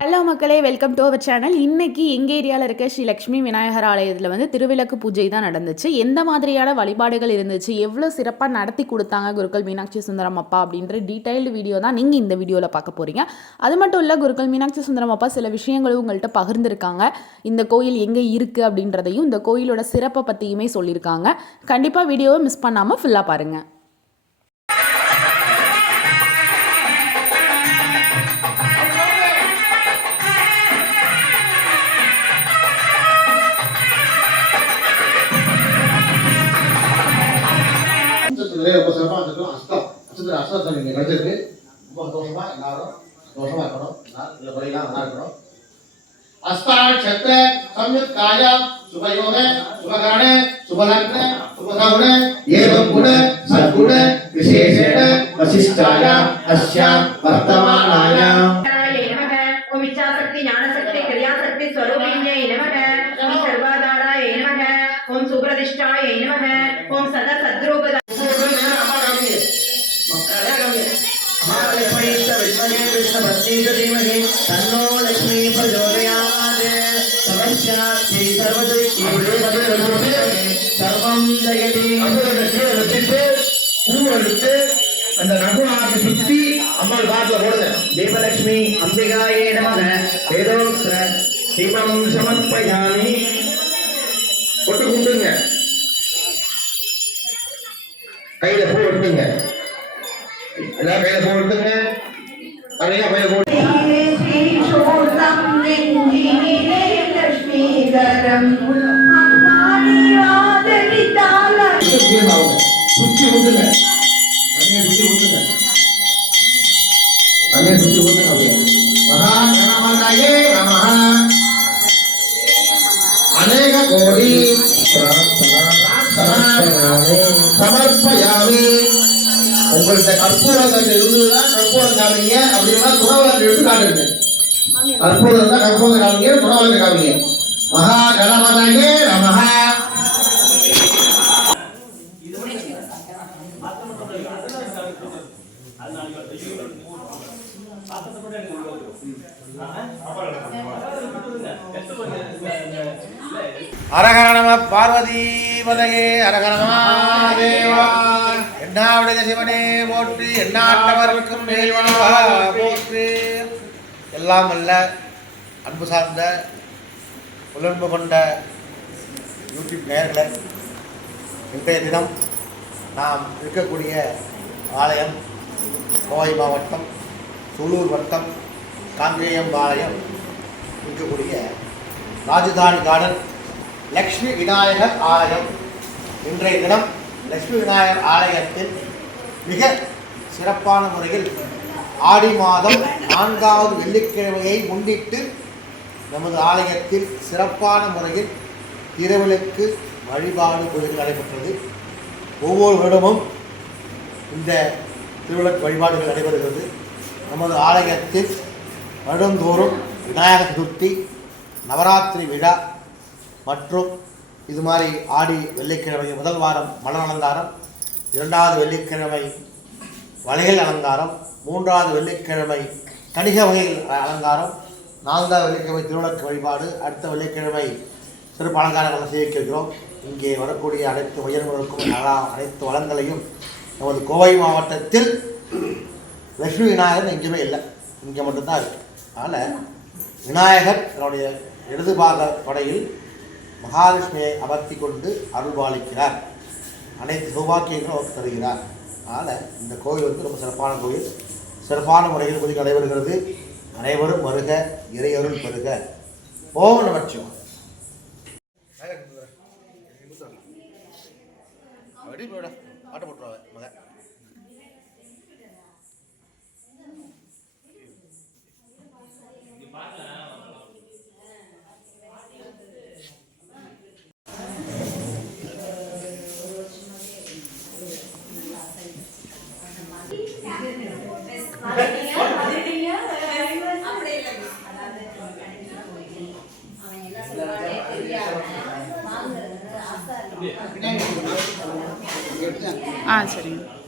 Hello மக்களே welcome to our channel இன்னைக்கு எங்கள் ஏரியாவில் இருக்க ஸ்ரீ லக்ஷ்மி விநாயகர் ஆலயத்தில் வந்து திருவிளக்கு பூஜை தான் நடந்துச்சு. எந்த மாதிரியான வழிபாடுகள் இருந்துச்சு? எவ்வளோ சிறப்பாக நடத்தி கொடுத்தாங்க குருக்கள் மீனாட்சி சுந்தரம் அப்பா அப்படின்ற டீட்டெயில்டு வீடியோ தான் நீங்கள் இந்த வீடியோவில் பார்க்க போகிறீங்க அது மட்டும் இல்லை குருக்கள் மீனாட்சி சுந்தரம் அப்பா சில விஷயங்களும் உங்கள்கிட்ட பகிர்ந்துருக்காங்க. இந்த கோயில் எங்கே இருக்குது அப்படின்றதையும் இந்த கோயிலோட சிறப்பை பற்றியுமே சொல்லியிருக்காங்க. கண்டிப்பாக வீடியோவை மிஸ் பண்ணாமல் ஃபுல்லாக பாருங்கள் ஒரே ரொம்ப சிறப்பாக வச்சுருக்கோம் அஸ்தா அச்சத்தில் அஸ்தா சார் இங்கே கிடைச்சிருக்கு ரொம்ப சந்தோஷமா எல்லாரும் சந்தோஷமா இருக்கணும் இந்த முறையெல்லாம் நல்லா இருக்கணும் அஸ்தா கஷத்திர சம்யுக் காயா சுபயோக சுபகரண சுபலக்ன சுபசகுண ஏவம் குண சத்குண விசேஷேண வசிஷ்டாய அஸ்ய வர்த்தமானாய விச்சாசக்தி ஞானசக்தி கிரியாசக்தி ஸ்வரூபிண்யை நமக ஓம் சர்வாதாராய நமக ஓம் சுப்ரதிஷ்டாய நமக ஓம் சதா சத்ரூபதா ॐ सदा सद्रूपदा तन्नो लक्ष्मी प्रचोदयात् समस्यास्ति सर्वं जयति பூவெடுத்து அந்த நகுநாத்தை சுத்தி அம்மாள் காட்டுல போடுங்க देवलक्ष्मी अम्बिकायै नमः वेदोक्त्र शिवं समर्पयामि பொட்டு கும்பிடுங்க கையில பூ எடுத்துங்க எல்லாரும் கையில பூ எடுத்துங்க சுத்தி ஊத்துங்க தனியா சுத்தி ஊத்துங்க தனியா சுத்தி ஊத்துங்க அப்படியே. மகா கணபதாயே நமஹ. அநேக கோடி சமர்ப்பயாமி. உங்கள்கிட்ட கற்பூரங்கள் கற்பூரம் காமிங்க அப்படின்னா துறவலங்கள் எடுத்து காட்டுங்க. கற்பூரம் கற்பூரம் காமிங்க காமிங்க. மகா கணமதாயே நமஹா. அரகர நம பார்வதி பதையே அரகர மகாதேவா. எண்ணாவுடைய சிவனே போற்றி எண்ணாட்டவருக்கும் மேல்வனவா போற்றி. எல்லாம் அல்ல அன்பு சார்ந்த புலன்பு கொண்ட யூடியூப் நேயர்களே இன்றைய தினம் நாம் இருக்கக்கூடிய ஆலயம் கோவை மாவட்டம் சூலூர் வட்டம் காங்கேயம்பாளையம் இருக்கக்கூடிய ராஜதானி கார்டன் லக்ஷ்மி விநாயகர் ஆலயம். இன்றைய தினம் லக்ஷ்மி விநாயகர் ஆலயத்தில் மிக சிறப்பான முறையில் ஆடி மாதம் நான்காவது வெள்ளிக்கிழமையை முன்னிட்டு நமது ஆலயத்தில் சிறப்பான முறையில் திருவிளக்கு வழிபாடு கோயில் நடைபெற்றது. ஒவ்வொரு வருடமும் இந்த திருவிளக்கு வழிபாடுகள் நடைபெறுகிறது. நமது ஆலயத்தில் வருடந்தோறும் விநாயகர் சதுர்த்தி நவராத்திரி விழா மற்றும் இது மாதிரி ஆடி வெள்ளிக்கிழமை முதல் வாரம் மலர் அலங்காரம் இரண்டாவது வெள்ளிக்கிழமை வளையல் அலங்காரம் மூன்றாவது வெள்ளிக்கிழமை கணிக வகையில் அலங்காரம் நான்காவது வெள்ளிக்கிழமை திருவிளக்கு வழிபாடு அடுத்த வெள்ளிக்கிழமை சிறப்பு அலங்காரங்களை செய்திருக்கிறோம் இங்கே வரக்கூடிய அனைத்து உயர்வுகளுக்கும் அனைத்து வளங்களையும் நமது கோவை மாவட்டத்தில் லட்சுமி விநாயகர் எங்கேயுமே இல்லை. இங்கே மட்டும்தான் இருக்குது அதனால் விநாயகர் தன்னுடைய இடது பாக படையில் மகாலட்சுமியை அமர்த்தி கொண்டு அருள்பாலிக்கிறார். அனைத்து சௌபாக்கியங்களும் அவர் தருகிறார். அதனால் இந்த கோவில் வந்து ரொம்ப சிறப்பான கோவில். சிறப்பான முறையில் பூஜை நடைபெறுகிறது. அனைவரும் வருக இறையருள் பெறுக. ஓம் நமச்சிவம் ஆட்ட போட்டுருவாங்க மகன். ஆ சரிங்க.